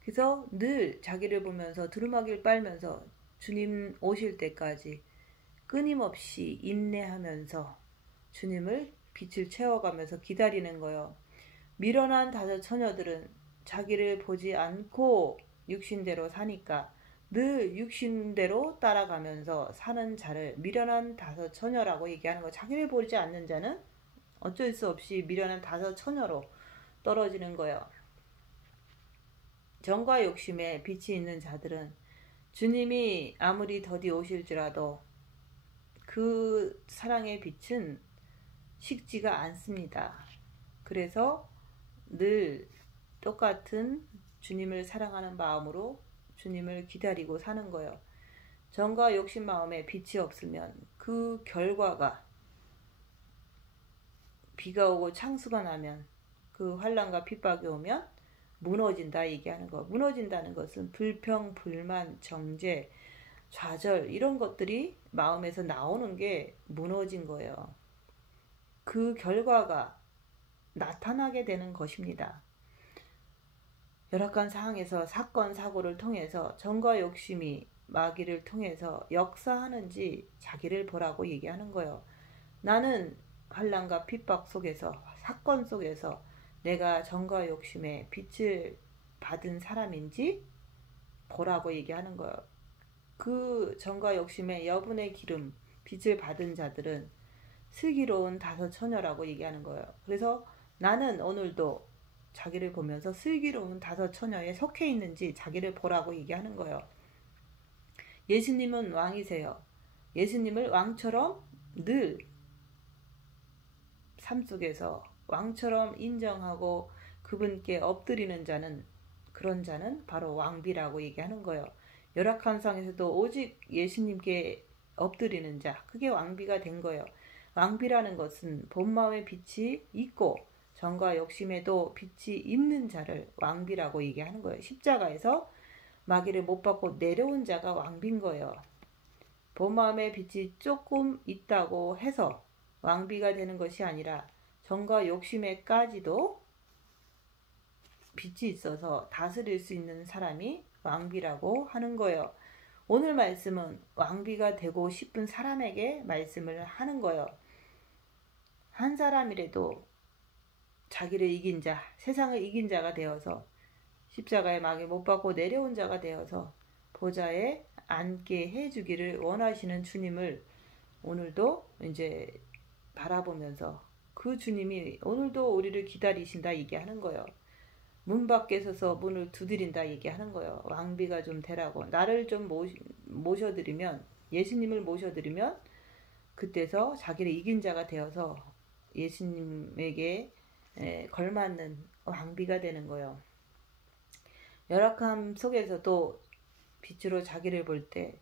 그래서 늘 자기를 보면서 두루마기를 빨면서 주님 오실 때까지 끊임없이 인내하면서 주님을 빛을 채워가면서 기다리는 거예요. 미련한 다섯 처녀들은 자기를 보지 않고 육신대로 사니까 늘 육신대로 따라가면서 사는 자를 미련한 다섯 처녀라고 얘기하는 거. 자기를 보지 않는 자는 어쩔 수 없이 미련한 다섯 처녀로 떨어지는 거예요. 정과 욕심에 빛이 있는 자들은 주님이 아무리 더디 오실지라도 그 사랑의 빛은 식지가 않습니다. 그래서 늘 똑같은 주님을 사랑하는 마음으로 주님을 기다리고 사는 거예요. 정과 욕심 마음에 빛이 없으면 그 결과가 비가 오고 창수가 나면 그 환난과 핍박이 오면 무너진다 얘기하는 거. 무너진다는 것은 불평, 불만, 정죄, 좌절 이런 것들이 마음에서 나오는 게 무너진 거예요. 그 결과가 나타나게 되는 것입니다. 열악한 상황에서 사건 사고를 통해서 정과 욕심이 마귀를 통해서 역사하는지 자기를 보라고 얘기하는 거예요. 나는 환난과 핍박 속에서 사건 속에서 내가 정과 욕심에 빛을 받은 사람인지 보라고 얘기하는 거예요. 그 정과 욕심에 여분의 기름 빛을 받은 자들은 슬기로운 다섯 처녀라고 얘기하는 거예요. 그래서 나는 오늘도 자기를 보면서 슬기로운 다섯 처녀에 속해 있는지 자기를 보라고 얘기하는 거예요. 예수님은 왕이세요. 예수님을 왕처럼 늘 삶 속에서 왕처럼 인정하고 그분께 엎드리는 자는, 그런 자는 바로 왕비라고 얘기하는 거예요. 열악한 상에서도 오직 예수님께 엎드리는 자, 그게 왕비가 된 거예요. 왕비라는 것은 본 마음의 빛이 있고 정과 욕심에도 빛이 있는 자를 왕비라고 얘기하는 거예요. 십자가에서 마귀를 못 받고 내려온 자가 왕비인 거예요. 본 마음의 빛이 조금 있다고 해서 왕비가 되는 것이 아니라 정과 욕심에까지도 빛이 있어서 다스릴 수 있는 사람이 왕비라고 하는 거예요. 오늘 말씀은 왕비가 되고 싶은 사람에게 말씀을 하는 거예요. 한 사람이라도 자기를 이긴 자, 세상을 이긴 자가 되어서 십자가에 마귀 못 받고 내려온 자가 되어서 보좌에 앉게 해주기를 원하시는 주님을 오늘도 이제 바라보면서 그 주님이 오늘도 우리를 기다리신다 얘기하는 거예요. 문 밖에 서서 문을 두드린다 얘기하는 거예요. 왕비가 좀 되라고. 나를 좀 모셔드리면, 예수님을 모셔드리면 그때서 자기를 이긴 자가 되어서 예수님에게 걸맞는 왕비가 되는 거예요. 열악함 속에서도 빛으로 자기를 볼 때,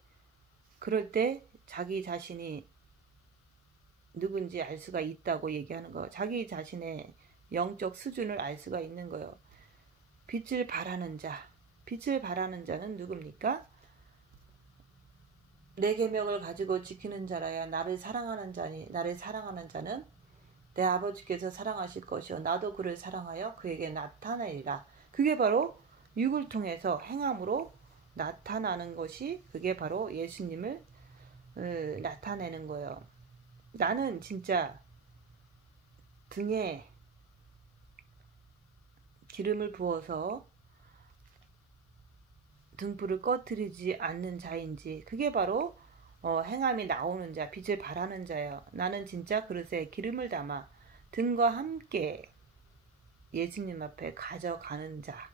그럴 때 자기 자신이 누군지 알 수가 있다고 얘기하는 거예요. 자기 자신의 영적 수준을 알 수가 있는 거예요. 빛을 바라는 자, 빛을 바라는 자는 누굽니까? 내 계명을 가지고 지키는 자라야 나를 사랑하는 자니, 나를 사랑하는 자는 내 아버지께서 사랑하실 것이요 나도 그를 사랑하여 그에게 나타내리라. 그게 바로 육을 통해서 행함으로 나타나는 것이, 그게 바로 예수님을 나타내는 거예요. 나는 진짜 등에 기름을 부어서 등불을 꺼뜨리지 않는 자인지, 그게 바로 행함이 나오는 자, 빛을 발하는 자예요. 나는 진짜 그릇에 기름을 담아 등과 함께 예수님 앞에 가져가는 자,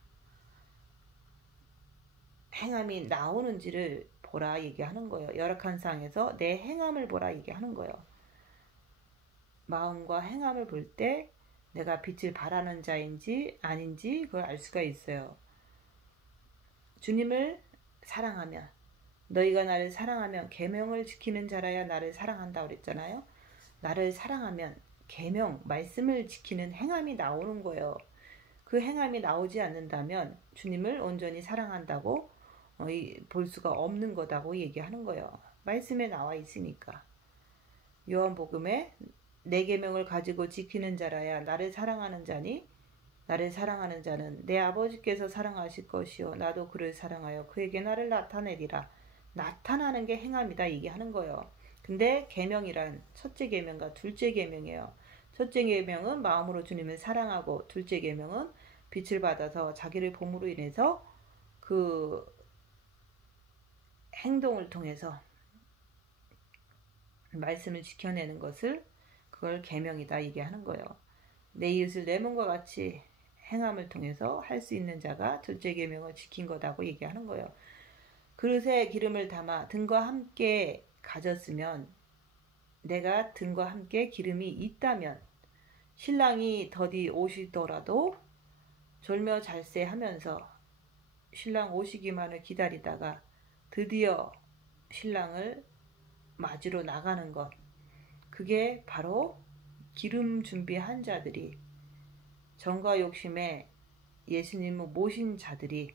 행함이 나오는지를 보라 얘기하는 거예요. 열악한 상에서 내 행함을 보라 얘기하는 거예요. 마음과 행함을 볼 때 내가 빛을 발하는 자인지 아닌지 그걸 알 수가 있어요. 주님을 사랑하면, 너희가 나를 사랑하면 계명을 지키는 자라야 나를 사랑한다 그랬잖아요. 나를 사랑하면 계명, 말씀을 지키는 행함이 나오는 거예요. 그 행함이 나오지 않는다면 주님을 온전히 사랑한다고 볼 수가 없는 거다고 얘기하는 거예요. 말씀에 나와 있으니까. 요한복음에 내 계명을 가지고 지키는 자라야 나를 사랑하는 자니, 나를 사랑하는 자는 내 아버지께서 사랑하실 것이요 나도 그를 사랑하여 그에게 나를 나타내리라. 나타나는 게 행함이다 얘기하는 거예요. 근데 계명이란 첫째 계명과 둘째 계명이에요. 첫째 계명은 마음으로 주님을 사랑하고, 둘째 계명은 빛을 받아서 자기를 봄으로 인해서 그 행동을 통해서 말씀을 지켜내는 것을, 그걸 계명이다 얘기하는 거예요. 내 이웃을 내 몸과 같이 행함을 통해서 할 수 있는 자가 둘째 계명을 지킨 거다고 얘기하는 거예요. 그릇에 기름을 담아 등과 함께 가졌으면, 내가 등과 함께 기름이 있다면 신랑이 더디 오시더라도 졸며 잘세 하면서 신랑 오시기만을 기다리다가 드디어 신랑을 맞으러 나가는 것, 그게 바로 기름 준비한 자들이, 정과 욕심에 예수님을 모신 자들이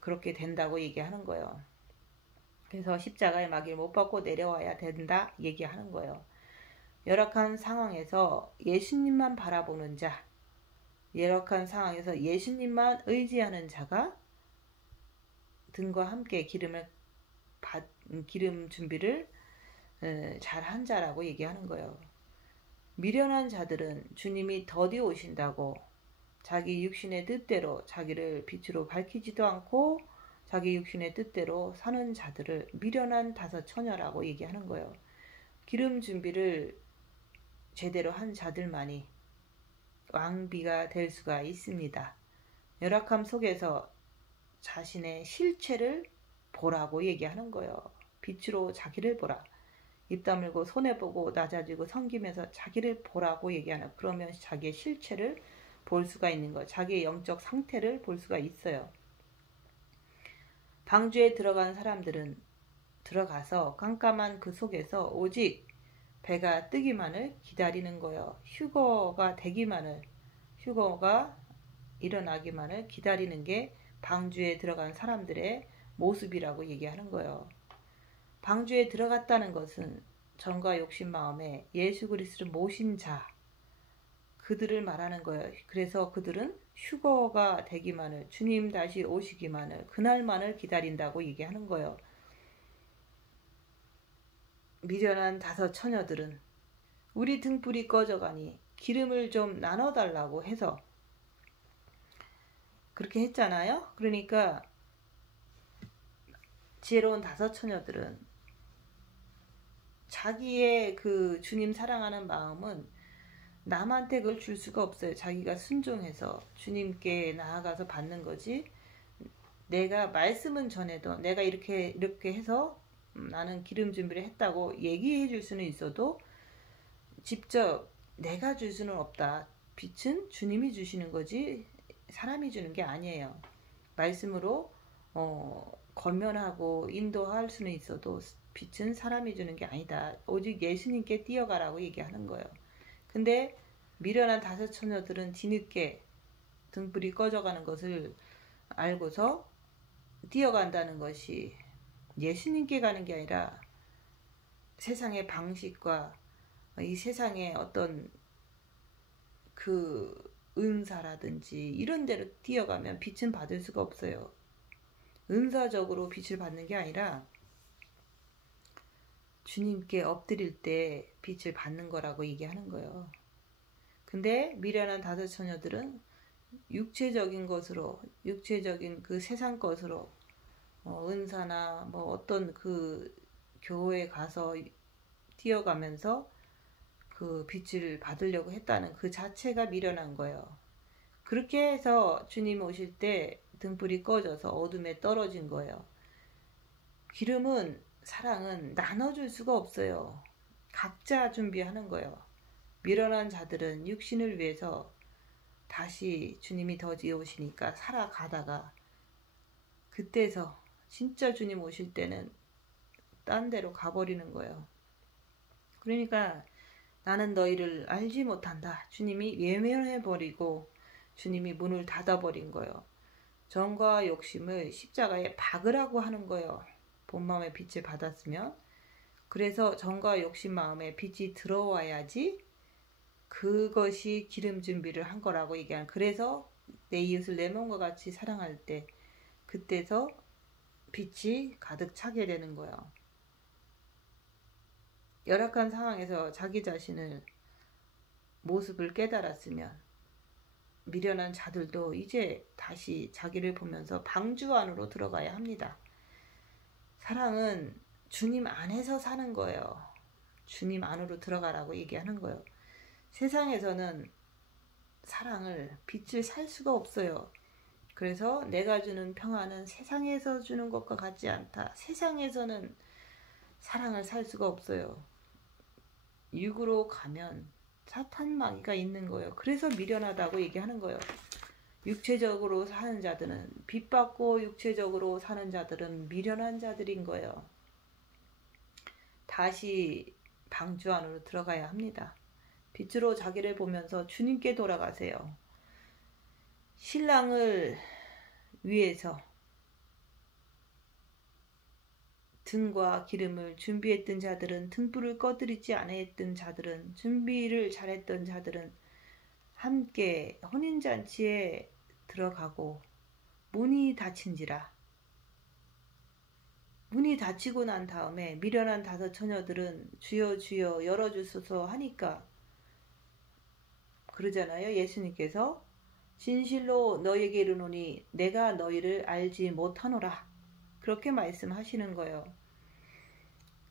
그렇게 된다고 얘기하는 거예요. 그래서 십자가의 마귀를 못 받고 내려와야 된다 얘기하는 거예요. 열악한 상황에서 예수님만 바라보는 자, 열악한 상황에서 예수님만 의지하는 자가 등과 함께 기름 준비를 잘한 자라고 얘기하는 거예요. 미련한 자들은 주님이 더디 오신다고 자기 육신의 뜻대로 자기를 빛으로 밝히지도 않고 자기 육신의 뜻대로 사는 자들을 미련한 다섯 처녀라고 얘기하는 거예요. 기름 준비를 제대로 한 자들만이 왕비가 될 수가 있습니다. 열악함 속에서 자신의 실체를 보라고 얘기하는 거예요. 빛으로 자기를 보라. 입 다물고 손해보고 낮아지고 섬기면서 자기를 보라고 얘기하는, 그러면 자기의 실체를 볼 수가 있는 거예요. 자기의 영적 상태를 볼 수가 있어요. 방주에 들어간 사람들은 들어가서 깜깜한 그 속에서 오직 배가 뜨기만을 기다리는 거예요. 휴거가 되기만을, 휴거가 일어나기만을 기다리는 게 방주에 들어간 사람들의 모습이라고 얘기하는 거예요. 방주에 들어갔다는 것은 정과 욕심 마음에 예수 그리스도를 모신 자, 그들을 말하는 거예요. 그래서 그들은 휴거가 되기만을, 주님 다시 오시기만을, 그날만을 기다린다고 얘기하는 거예요. 미련한 다섯 처녀들은 우리 등불이 꺼져가니 기름을 좀 나눠달라고 해서 그렇게 했잖아요. 그러니까 지혜로운 다섯 처녀들은 자기의 그 주님 사랑하는 마음은 남한테 그걸 줄 수가 없어요. 자기가 순종해서 주님께 나아가서 받는 거지. 내가 말씀은 전해도 내가 이렇게 해서 나는 기름 준비를 했다고 얘기해 줄 수는 있어도 직접 내가 줄 수는 없다. 빛은 주님이 주시는 거지 사람이 주는 게 아니에요. 말씀으로 권면하고 인도할 수는 있어도 빛은 사람이 주는 게 아니다. 오직 예수님께 뛰어가라고 얘기하는 거예요. 근데 미련한 다섯 처녀들은 뒤늦게 등불이 꺼져가는 것을 알고서 뛰어간다는 것이 예수님께 가는 게 아니라 세상의 방식과 이 세상의 어떤 그 은사라든지 이런 데로 뛰어가면 빛은 받을 수가 없어요. 은사적으로 빛을 받는 게 아니라 주님께 엎드릴 때 빛을 받는 거라고 얘기하는 거예요. 근데 미련한 다섯 처녀들은 육체적인 것으로, 육체적인 그 세상 것으로 은사나 뭐 어떤 그 교회에 가서 뛰어가면서 그 빛을 받으려고 했다는 그 자체가 미련한 거예요. 그렇게 해서 주님 오실 때 등불이 꺼져서 어둠에 떨어진 거예요. 기름은, 사랑은 나눠줄 수가 없어요. 각자 준비하는 거예요. 미련한 자들은 육신을 위해서 다시 주님이 더디 오시니까 살아가다가 그때서 진짜 주님 오실 때는 딴 데로 가버리는 거예요. 그러니까 나는 너희를 알지 못한다. 주님이 외면해버리고 주님이 문을 닫아버린 거예요. 정과 욕심을 십자가에 박으라고 하는 거예요. 본 마음의 빛을 받았으면. 그래서 정과 욕심 마음에 빛이 들어와야지 그것이 기름 준비를 한 거라고 얘기하는. 그래서 내 이웃을 내 몸과 같이 사랑할 때 그때서 빛이 가득 차게 되는 거예요. 열악한 상황에서 자기 자신을 모습을 깨달았으면 미련한 자들도 이제 다시 자기를 보면서 방주 안으로 들어가야 합니다. 사랑은 주님 안에서 사는 거예요. 주님 안으로 들어가라고 얘기하는 거예요. 세상에서는 사랑을, 빛을 살 수가 없어요. 그래서 내가 주는 평안은 세상에서 주는 것과 같지 않다. 세상에서는 사랑을 살 수가 없어요. 육으로 가면 사탄 마귀가 있는 거예요. 그래서 미련하다고 얘기하는 거예요. 육체적으로 사는 자들은, 빚받고 육체적으로 사는 자들은 미련한 자들인 거예요. 다시 방주 안으로 들어가야 합니다. 빛으로 자기를 보면서 주님께 돌아가세요. 신랑을 위해서 등과 기름을 준비했던 자들은, 등불을 꺼뜨리지 않았던 자들은, 준비를 잘했던 자들은 함께 혼인잔치에 들어가고 문이 닫힌지라. 문이 닫히고 난 다음에 미련한 다섯 처녀들은 주여 주여 열어주소서 하니까 그러잖아요. 예수님께서 진실로 너에게 이르노니 내가 너희를 알지 못하노라. 그렇게 말씀하시는 거예요.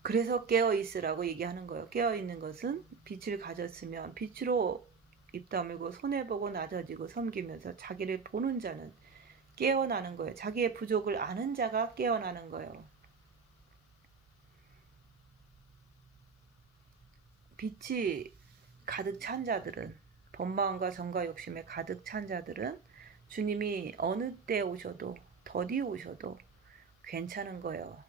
그래서 깨어 있으라고 얘기하는 거예요. 깨어 있는 것은 빛을 가졌으면 빛으로 입 다물고 손해보고 낮아지고 섬기면서 자기를 보는 자는 깨어나는 거예요. 자기의 부족을 아는 자가 깨어나는 거예요. 빛이 가득 찬 자들은, 본마음과 정과 욕심에 가득 찬 자들은 주님이 어느 때 오셔도 더디 오셔도 괜찮은 거예요.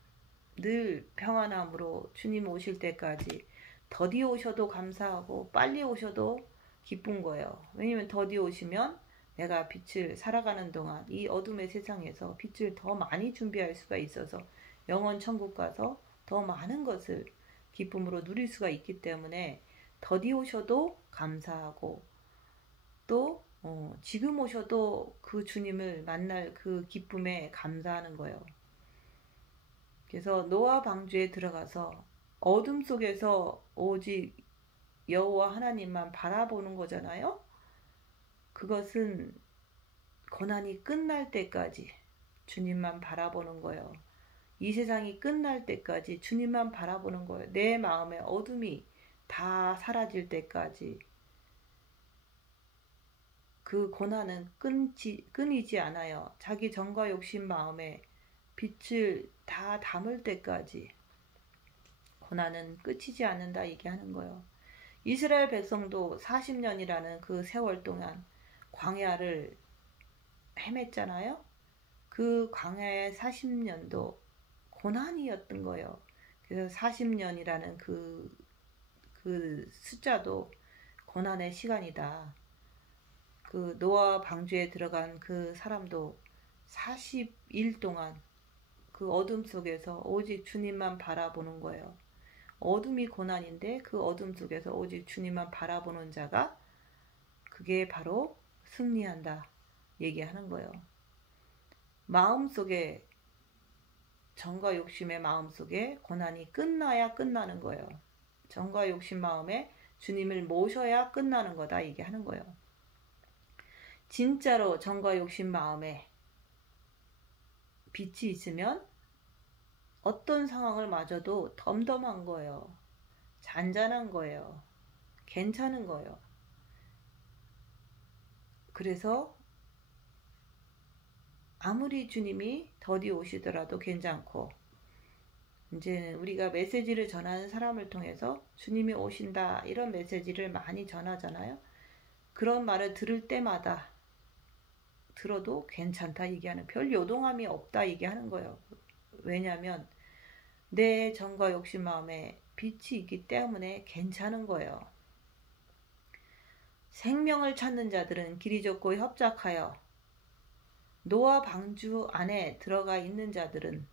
늘 평안함으로 주님 오실 때까지 더디 오셔도 감사하고 빨리 오셔도 기쁜 거예요. 왜냐면 더디 오시면 내가 빛을 살아가는 동안 이 어둠의 세상에서 빛을 더 많이 준비할 수가 있어서 영원 천국 가서 더 많은 것을 기쁨으로 누릴 수가 있기 때문에 더디 오셔도 감사하고 또 지금 오셔도 그 주님을 만날 그 기쁨에 감사하는 거예요. 그래서 노아 방주에 들어가서 어둠 속에서 오직 여호와 하나님만 바라보는 거잖아요. 그것은 고난이 끝날 때까지 주님만 바라보는 거예요. 이 세상이 끝날 때까지 주님만 바라보는 거예요. 내 마음의 어둠이 다 사라질 때까지 그 고난은 끊이지 않아요. 자기 정과 욕심 마음에 빛을 다 담을 때까지 고난은 끝이지 않는다 얘기하는 거예요. 이스라엘 백성도 40년이라는 그 세월 동안 광야를 헤맸잖아요. 그 광야의 40년도 고난이었던 거예요. 그래서 40년이라는 그 숫자도 고난의 시간이다. 그 노아 방주에 들어간 그 사람도 40일 동안 그 어둠 속에서 오직 주님만 바라보는 거예요. 어둠이 고난인데 그 어둠 속에서 오직 주님만 바라보는 자가 그게 바로 승리한다 얘기하는 거예요. 마음속에 정과 욕심의 마음속에 고난이 끝나야 끝나는 거예요. 정과 욕심 마음에 주님을 모셔야 끝나는 거다 얘기하는 거예요. 진짜로 정과 욕심 마음에 빛이 있으면 어떤 상황을 맞아도 덤덤한 거예요. 잔잔한 거예요. 괜찮은 거예요. 그래서 아무리 주님이 더디 오시더라도 괜찮고, 이제는 우리가 메시지를 전하는 사람을 통해서 주님이 오신다 이런 메시지를 많이 전하잖아요. 그런 말을 들을 때마다 들어도 괜찮다 얘기하는, 별 요동함이 없다 얘기하는 거예요. 왜냐하면 내 정과 욕심 마음에 빛이 있기 때문에 괜찮은 거예요. 생명을 찾는 자들은 길이 좁고 협착하여, 노아 방주 안에 들어가 있는 자들은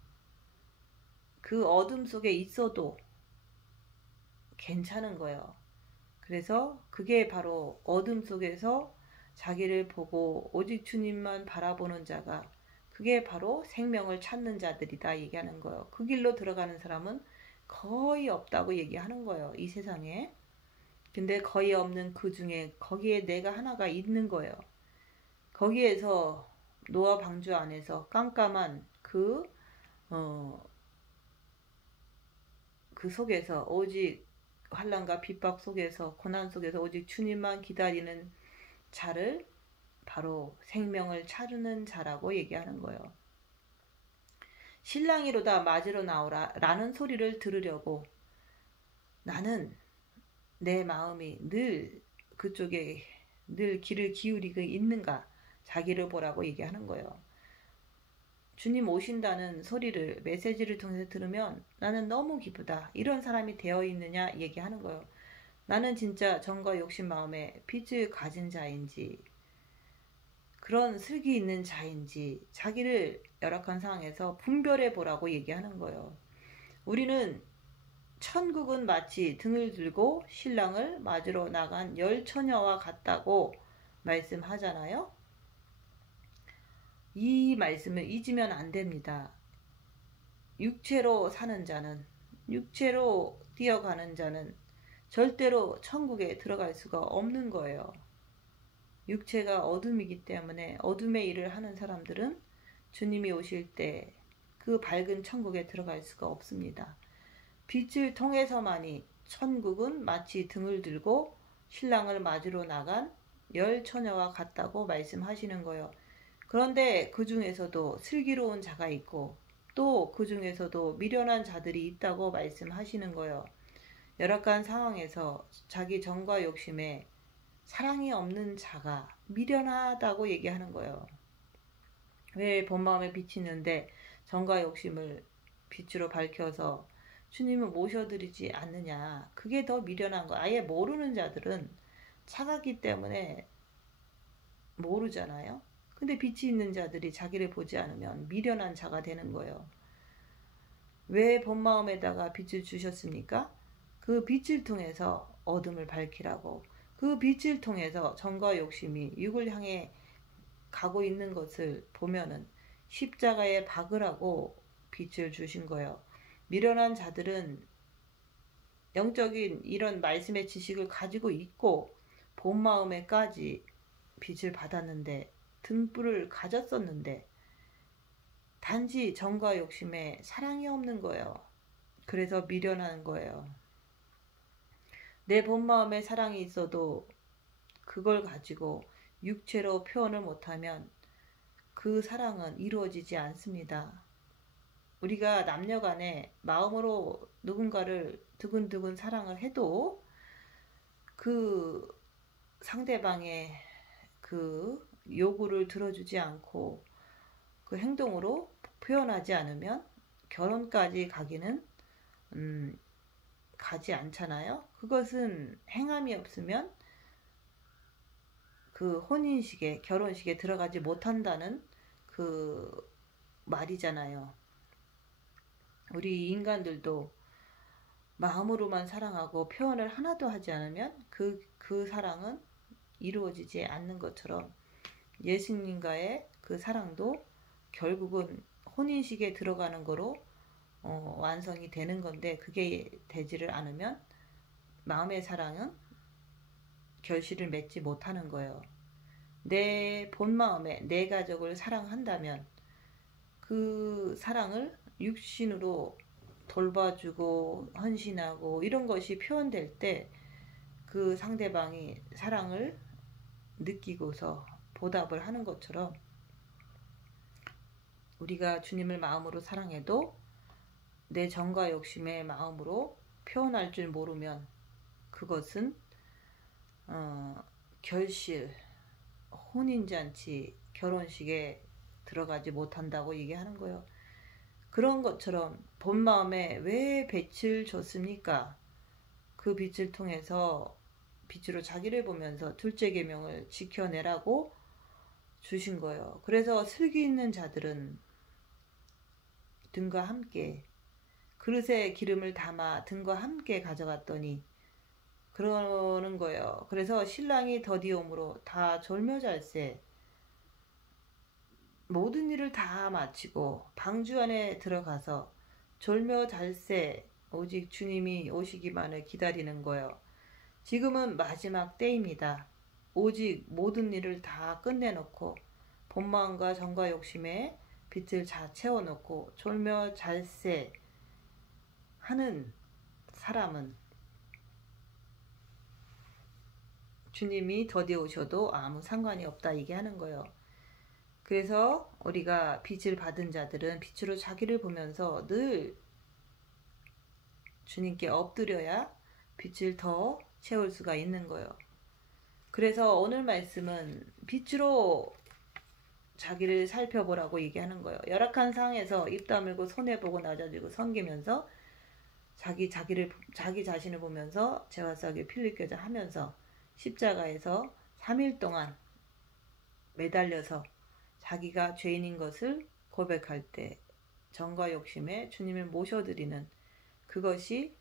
그 어둠 속에 있어도 괜찮은 거예요. 그래서 그게 바로 어둠 속에서 자기를 보고 오직 주님만 바라보는 자가, 그게 바로 생명을 찾는 자들이다 얘기하는 거예요. 그 길로 들어가는 사람은 거의 없다고 얘기하는 거예요. 이 세상에. 근데 거의 없는 그 중에 거기에 내가 하나가 있는 거예요. 거기에서 노아 방주 안에서 깜깜한 그 속에서 오직 환난과 핍박 속에서 고난 속에서 오직 주님만 기다리는 자를 바로 생명을 찾는 자라고 얘기하는 거예요. 신랑이로다 맞으러 나오라 라는 소리를 들으려고 나는 내 마음이 늘 그쪽에 늘 귀를 기울이고 있는가, 자기를 보라고 얘기하는 거예요. 주님 오신다는 소리를 메시지를 통해서 들으면 나는 너무 기쁘다, 이런 사람이 되어 있느냐 얘기하는 거예요. 나는 진짜 정과 욕심 마음에 빛을 가진 자인지, 그런 슬기 있는 자인지 자기를 열악한 상황에서 분별해 보라고 얘기하는 거예요. 우리는 천국은 마치 등을 들고 신랑을 맞으러 나간 열 처녀와 같다고 말씀하잖아요. 이 말씀을 잊으면 안 됩니다. 육체로 사는 자는, 육체로 뛰어가는 자는 절대로 천국에 들어갈 수가 없는 거예요. 육체가 어둠이기 때문에 어둠의 일을 하는 사람들은 주님이 오실 때 그 밝은 천국에 들어갈 수가 없습니다. 빛을 통해서만이 천국은 마치 등을 들고 신랑을 맞으러 나간 열 처녀와 같다고 말씀하시는 거예요. 그런데 그 중에서도 슬기로운 자가 있고 또 그 중에서도 미련한 자들이 있다고 말씀하시는 거예요. 열악한 상황에서 자기 정과 욕심에 사랑이 없는 자가 미련하다고 얘기하는 거예요. 왜 본 마음에 빛이 있는데 정과 욕심을 빛으로 밝혀서 주님을 모셔드리지 않느냐. 그게 더 미련한 거. 아예 모르는 자들은 차갑기 때문에 모르잖아요. 근데 빛이 있는 자들이 자기를 보지 않으면 미련한 자가 되는 거예요. 왜 본 마음에다가 빛을 주셨습니까? 그 빛을 통해서 어둠을 밝히라고. 그 빛을 통해서 정과 욕심이 육을 향해 가고 있는 것을 보면은 십자가에 박으라고 빛을 주신 거예요. 미련한 자들은 영적인 이런 말씀의 지식을 가지고 있고 본 마음에까지 빛을 받았는데 등불을 가졌었는데 단지 정과 욕심에 사랑이 없는 거예요. 그래서 미련한 거예요. 내 본 마음에 사랑이 있어도 그걸 가지고 육체로 표현을 못하면 그 사랑은 이루어지지 않습니다. 우리가 남녀 간에 마음으로 누군가를 두근두근 사랑을 해도 그 상대방의 그 요구를 들어주지 않고 그 행동으로 표현하지 않으면 결혼까지 가기는 가지 않잖아요. 그것은 행함이 없으면 그 혼인식에 결혼식에 들어가지 못한다는 그 말이잖아요. 우리 인간들도 마음으로만 사랑하고 표현을 하나도 하지 않으면 그 사랑은 이루어지지 않는 것처럼 예수님과의 그 사랑도 결국은 혼인식에 들어가는 거로 완성이 되는 건데 그게 되지를 않으면 마음의 사랑은 결실을 맺지 못하는 거예요. 내 본 마음에 내 가족을 사랑한다면 그 사랑을 육신으로 돌봐주고 헌신하고 이런 것이 표현될 때 그 상대방이 사랑을 느끼고서 보답을 하는 것처럼 우리가 주님을 마음으로 사랑해도 내 정과 욕심의 마음으로 표현할 줄 모르면 그것은 결실, 혼인잔치, 결혼식에 들어가지 못한다고 얘기하는 거예요. 그런 것처럼 본 마음에 왜 빛을 줬습니까? 그 빛을 통해서 빛으로 자기를 보면서 둘째 계명을 지켜내라고 주신 거예요. 그래서 슬기 있는 자들은 등과 함께 그릇에 기름을 담아 등과 함께 가져갔더니 그러는 거예요. 그래서 신랑이 더디옴으로 다 졸며잘세 모든 일을 다 마치고 방주 안에 들어가서 졸며잘세 오직 주님이 오시기만을 기다리는 거예요. 지금은 마지막 때입니다. 오직 모든 일을 다 끝내놓고 본마음과 정과 욕심에 빛을 다 채워놓고 졸며잘세 하는 사람은 주님이 더디 오셔도 아무 상관이 없다 얘기하는 거예요. 그래서 우리가 빛을 받은 자들은 빛으로 자기를 보면서 늘 주님께 엎드려야 빛을 더 채울 수가 있는 거예요. 그래서 오늘 말씀은 빛으로 자기를 살펴보라고 얘기하는 거예요. 열악한 상황에서 입 다물고 손해보고 낮아지고 섬기면서 자기 자신을 보면서 죄와 썩이 필리껴져 하면서 십자가에서 3일 동안 매달려서 자기가 죄인인 것을 고백할 때 정과 욕심에 주님을 모셔드리는 그것이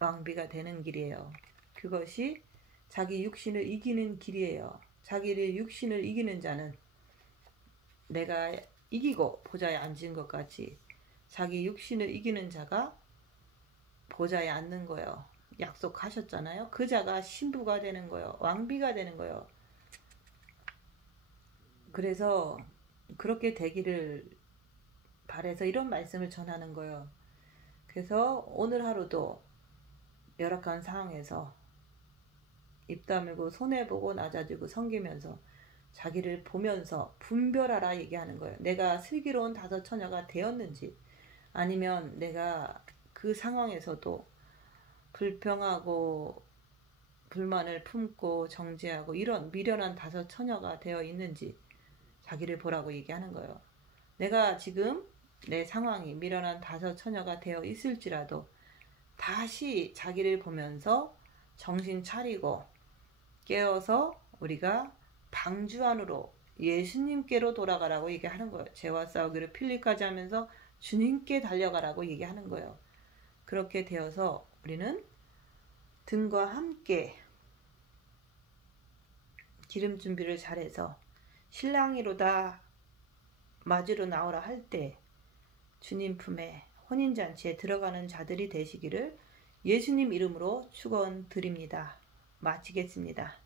왕비가 되는 길이에요. 그것이 자기 육신을 이기는 길이에요. 자기를 육신을 이기는 자는 내가 이기고 보좌에 앉은 것 같이 자기 육신을 이기는 자가 보좌에 앉는 거예요. 약속하셨잖아요. 그 자가 신부가 되는 거예요. 왕비가 되는 거예요. 그래서 그렇게 되기를 바래서 이런 말씀을 전하는 거예요. 그래서 오늘 하루도 열악한 상황에서 입 다물고 손해보고 낮아지고 섬기면서 자기를 보면서 분별하라 얘기하는 거예요. 내가 슬기로운 다섯 처녀가 되었는지, 아니면 내가 그 상황에서도 불평하고 불만을 품고 정죄하고 이런 미련한 다섯 처녀가 되어 있는지 자기를 보라고 얘기하는 거예요. 내가 지금 내 상황이 미련한 다섯 처녀가 되어 있을지라도 다시 자기를 보면서 정신 차리고 깨어서 우리가 방주 안으로 예수님께로 돌아가라고 얘기하는 거예요. 죄와 싸우기를 필립까지 하면서 주님께 달려가라고 얘기하는 거예요. 그렇게 되어서 우리는 등과 함께 기름 준비를 잘해서 신랑이로다 맞으러 나오라 할 때 주님 품에 혼인잔치에 들어가는 자들이 되시기를 예수님 이름으로 축원드립니다. 마치겠습니다.